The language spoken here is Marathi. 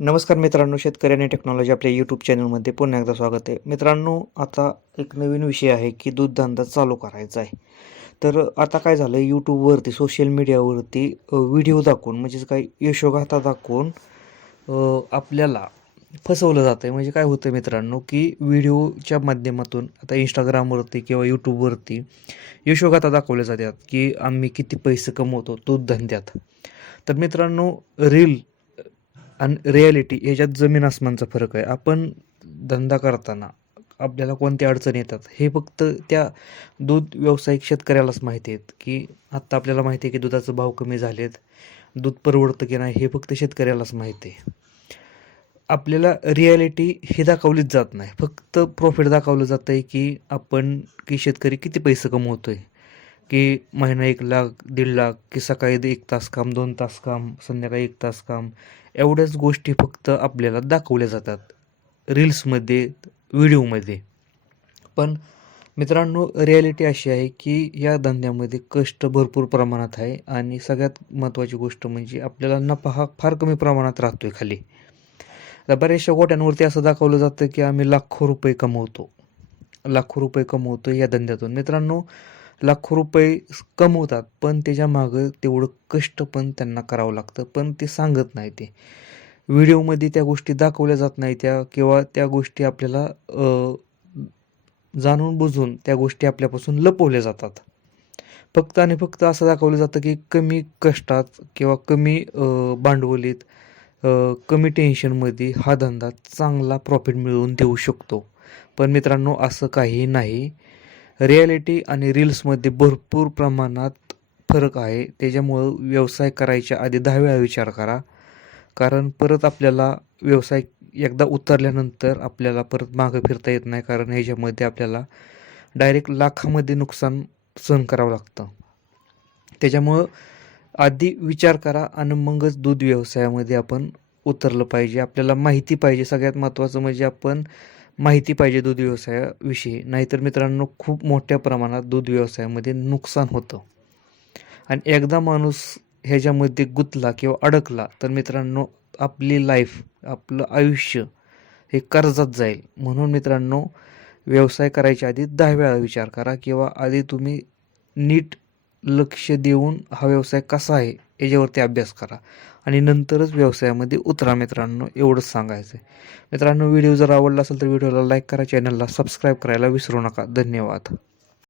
नमस्कार मित्रांनो शेतकरी आणि टेक्नॉलॉजी आपल्या यूट्यूब चॅनलमध्ये पुन्हा एकदा स्वागत आहे. मित्रांनो आता एक नवीन विषय आहे की दूध धंदा चालू करायचा आहे. तर आता काय झालं यूट्यूबवरती सोशल मीडियावरती व्हिडिओ दाखवून म्हणजेच काय यशोगाथा दाखवून आपल्याला फसवलं जातं आहे म्हणजे काय होतं मित्रांनो की व्हिडिओच्या माध्यमातून आता इंस्टाग्रामवरती किंवा यूट्यूबवरती यशोगाथा दाखवल्या जातात की आम्ही किती पैसे कमवतो दूध धंद्यात. तर मित्रांनो रील आणि रिॲलिटी याच्यात जमीन आसमानचा फरक आहे. आपण धंदा करताना आपल्याला कोणत्या अडचणी येतात? हे फक्त त्या दूध व्यावसायिक शेतकऱ्यालाच माहिती आहेत की आत्ता आपल्याला माहिती आहे की दुधाचं भाव कमी झालेत. दूध परवडतं की नाही हे फक्त शेतकऱ्यालाच माहिती आहे. आपल्याला रिॲलिटी हे दाखवलीच जात नाही. फक्त प्रॉफिट दाखवलं जातं आहे की आपण की शेतकरी किती पैसे कमवतो आहे की महिना एक लाख दीड लाख की सकाळी एक तास काम दोन तास काम संध्याकाळी एक तास काम एवढ्याच गोष्टी फक्त आपल्याला दाखवल्या जातात. रील्समध्ये व्हिडिओमध्ये पण मित्रांनो रिॲलिटी अशी आहे की या धंद्यामध्ये कष्ट भरपूर प्रमाणात आहे आणि सगळ्यात महत्त्वाची गोष्ट म्हणजे आपल्याला नफा हा फार कमी प्रमाणात राहतो आहे खाली. आता बऱ्याचशा गोट्यांवरती असं दाखवलं जातं की आम्ही लाखो रुपये कमवतो. लाखो रुपये कमवतो या धंद्यातून. मित्रांनो लाखो रुपये कमवतात पण त्याच्या मागं तेवढं कष्ट पण त्यांना करावं लागतं पण ते सांगत नाही ते. व्हिडिओमध्ये त्या गोष्टी दाखवल्या जात नाही त्या किंवा त्या गोष्टी आपल्याला जाणून बुजून त्या गोष्टी आपल्यापासून लपवल्या जातात. फक्त आणि फक्त असं दाखवलं जातं की कमी कष्टात किंवा कमी भांडवलीत कमी टेन्शनमध्ये हा धंदा चांगला प्रॉफिट मिळवून देऊ शकतो. पण मित्रांनो असं काही नाही. रिॲलिटी आणि रील्समध्ये भरपूर प्रमाणात फरक आहे. त्याच्यामुळं व्यवसाय करायच्या आधी दहा वेळा विचार करा. कारण परत आपल्याला व्यवसाय एकदा उतरल्यानंतर आपल्याला परत मागं फिरता येत नाही. कारण ह्याच्यामध्ये आपल्याला डायरेक्ट लाखामध्ये नुकसान सहन करावं लागतं. त्याच्यामुळं आधी विचार करा आणि मगच दूध व्यवसायामध्ये आपण उतरलं पाहिजे. आपल्याला माहिती पाहिजे. सगळ्यात महत्त्वाचं म्हणजे आपण माहिती पाहिजे दूध व्यवसायाविषयी. नाहीतर मित्रांनो खूप मोठ्या प्रमाणात दूध व्यवसायामध्ये नुकसान होतं. आणि एकदा माणूस ह्याच्यामध्ये गुंतला किंवा अडकला तर मित्रांनो आपली लाईफ आपलं आयुष्य हे कर्जात जाईल. म्हणून मित्रांनो व्यवसाय करायच्या आधी दहा वेळा विचार करा किंवा आधी तुम्ही नीट लक्ष देऊन हा व्यवसाय कसा आहे याच्यावरती अभ्यास करा. आणि नंतरच व्यवसायामध्ये उतरा मित्रांनो एवढंच सांगायचं आहे मित्रांनो व्हिडिओ जर आवडला असेल तर व्हिडिओला लाईक करा चॅनलला सबस्क्राईब करायला विसरू नका. धन्यवाद.